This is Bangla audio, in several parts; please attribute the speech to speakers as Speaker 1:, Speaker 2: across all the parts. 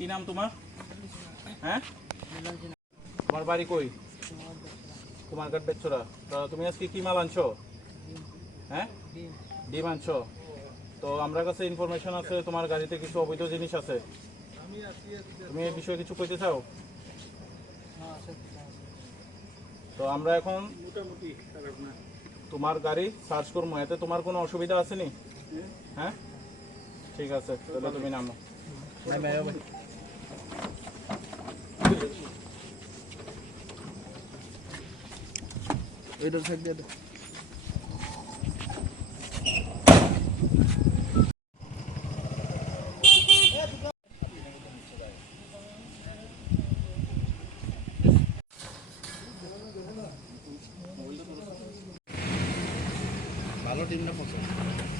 Speaker 1: কি নাম তোমার? হ্যাঁ? তোমার বাড়ি কই? কুমারঘাট বেচরা তো তুমি আজকে কি মাল আনছো? হ্যাঁ? ডিম আনছো। তো আমরা কাছে ইনফরমেশন আছে তোমার গাড়িতে কিছু অবৈধ জিনিস আছে। তুমি এই বিষয়ে কিছু কইতে চাও? তো আমরা এখন তোমার গাড়ি সার্চ করব। এতে তোমার কোনো অসুবিধা আছে নি হ্যাঁ? ঠিক আছে তাহলে তুমি নামো।
Speaker 2: ওইটার সাইড দিয়ে ভালো টিম না পছন্দ।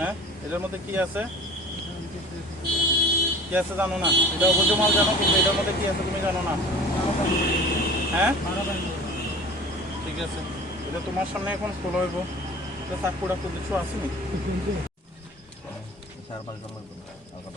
Speaker 1: হ্যাঁ? এটার মধ্যে কি আছে? কি আছে জানো না? এটা অবৈধ মাল জানো, কিন্তু এটার মধ্যে কি আছে তুমি জানো না? হ্যাঁ? ঠিক আছে। এটা তোমার সামনে এখন খোলা হইব। এটা চাকু ডাকু কিছু আসেনি।
Speaker 2: চার পাঁচ লাগবে আর কত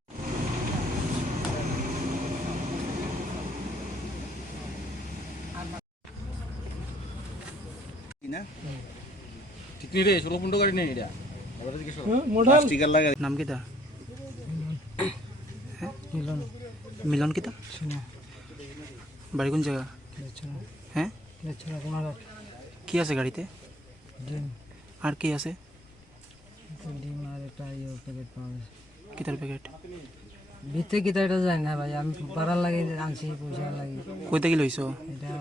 Speaker 2: না
Speaker 3: ঠিক নেই রে ষোলো পনেরো গাড়ি নেই এটা
Speaker 2: স্টিকার লাগা
Speaker 4: নাম কিতা মিলন কিতা বাড়ি কোন জায়গা হ্যাঁ কি আছে গাড়িতে আর কি আছে কিতার প্যাকেট
Speaker 5: ভিতরে কিতা এটা যায় না ভাই আমি ভাড়া লাগে আনছি পয়সা লাগে
Speaker 4: কইতে কি লইছো
Speaker 5: এটা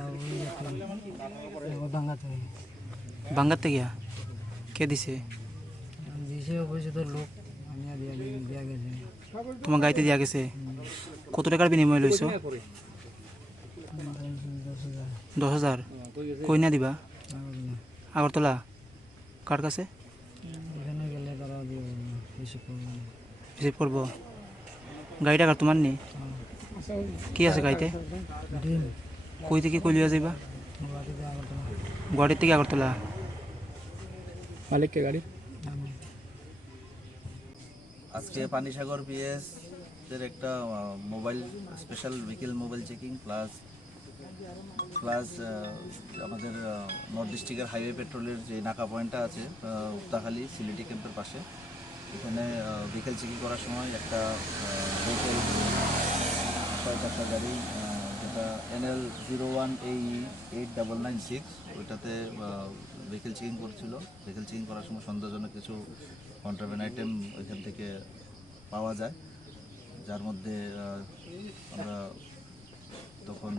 Speaker 5: ওই দাঙ্গাতে
Speaker 4: বাঙ্গাতে গিয়া? কে দিছে?
Speaker 5: দিছে অবশ্যই লোক আমি দিয়া গেছে।
Speaker 4: তোমার গাড়িতে দিয়া গেছে? কত টাকার বিনিময় লইছো?
Speaker 5: দশ হাজার।
Speaker 4: কই না দিবা। আগরতলা? কার কাছে? রিসিভ করব। গাড়িটা কার তোমার নেই? কি আছে গাড়িতে? কই থেকে কই লিয়া যাইবা? গুয়াহাটির থেকে আগরতলা?
Speaker 3: মালিককে গাড়ি।
Speaker 2: আজকে পানিসাগর পিএস এর একটা mobile special vehicle mobile checking plus plus আমাদের নর্থ ডিস্ট্রিক্টের হাইওয়ে পেট্রোলের যে নাকা পয়েন্টটা আছে আহ, উক্তাখালী সিলিটি ক্যাম্পের পাশে। এখানে ভেহিকেল চেকিং করার সময় একটা ভেহিকেল ছয় চারটা গাড়ি এনএল জিরো ওয়ান এই এইট ডাবল নাইন সিক্স ওইটাতে ভেহিকেল চেকিং করছিল। ভেহিকেল চেকিং করার সময় সন্দেহজনক কিছু কন্ট্রাভেন আইটেম ওইখান থেকে পাওয়া যায়। যার মধ্যে আমরা তখন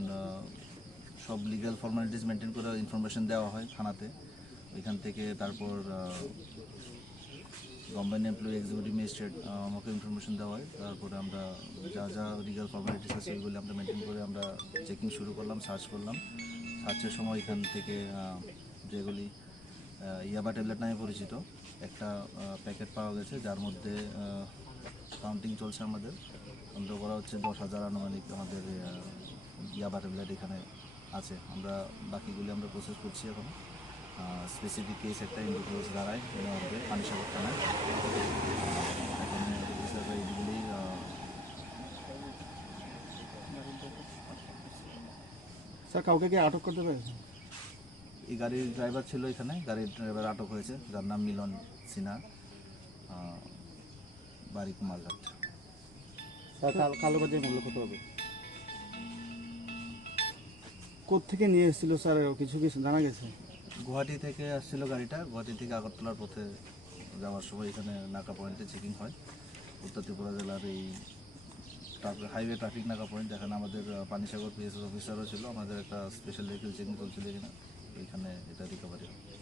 Speaker 2: সব লিগ্যাল ফর্মালিটিস মেনটেন করে ইনফরমেশন দেওয়া হয় থানাতে। ওইখান থেকে তারপর গভর্নমেন্ট এমপ্লয়ি এক্সিকিউটিভ ম্যাজিস্ট্রেট আমাকে ইনফরমেশন দেওয়া হয়। তারপরে আমরা যা যা লিগাল ফর্মালিটিস আছে ওইগুলো আমরা মেনটেন করে আমরা চেকিং শুরু করলাম সার্চ করলাম। সার্চের সময় এখান থেকে যেগুলি ইয়াবা ট্যাবলেট নামে পরিচিত, একটা প্যাকেট পাওয়া গেছে, যার মধ্যে কাউন্টিং চলছে আমাদের। সন্দেহ করা হচ্ছে দশ হাজার আনুমানিক আমাদের ইয়াবা ট্যাবলেট এখানে আছে। আমরা বাকিগুলি আমরা প্রসেস করছি এখন। স্পেসিফিক একটা ইন্ডিভিজুয়ালস দাঁড়ায় নেওয়া হবে পানিসাগর থানায়। এখানে
Speaker 6: স্যার কাউকে কি আটক করতে পেরেছে
Speaker 2: এই গাড়ির ড্রাইভার ছিল এখানে গাড়ির ড্রাইভার আটক হয়েছে। যার নাম মিলন সিনহা বাড়ি কুমারঘাট
Speaker 6: কাল- বাজার মূল্য কত হবে? কোত্থেকে নিয়ে এসেছিল স্যার কিছু কিছু জানা গেছে?
Speaker 2: গুয়াহাটি থেকে আসছিল গাড়িটা। গুয়াহাটি থেকে আগরতলার পথে যাওয়ার সময় এখানে নাকা পয়েন্টে চেকিং হয়। উত্তর ত্রিপুরা জেলার এই হাইওয়ে ট্রাফিক নাকা পয়েন্ট এখানে আমাদের পানিসাগর পিএসএস অফিসারও ছিল। আমাদের একটা স্পেশাল ভেহিকেল চেকিং চলছিল এখানে। এখানে এটা রিকভারি হয়।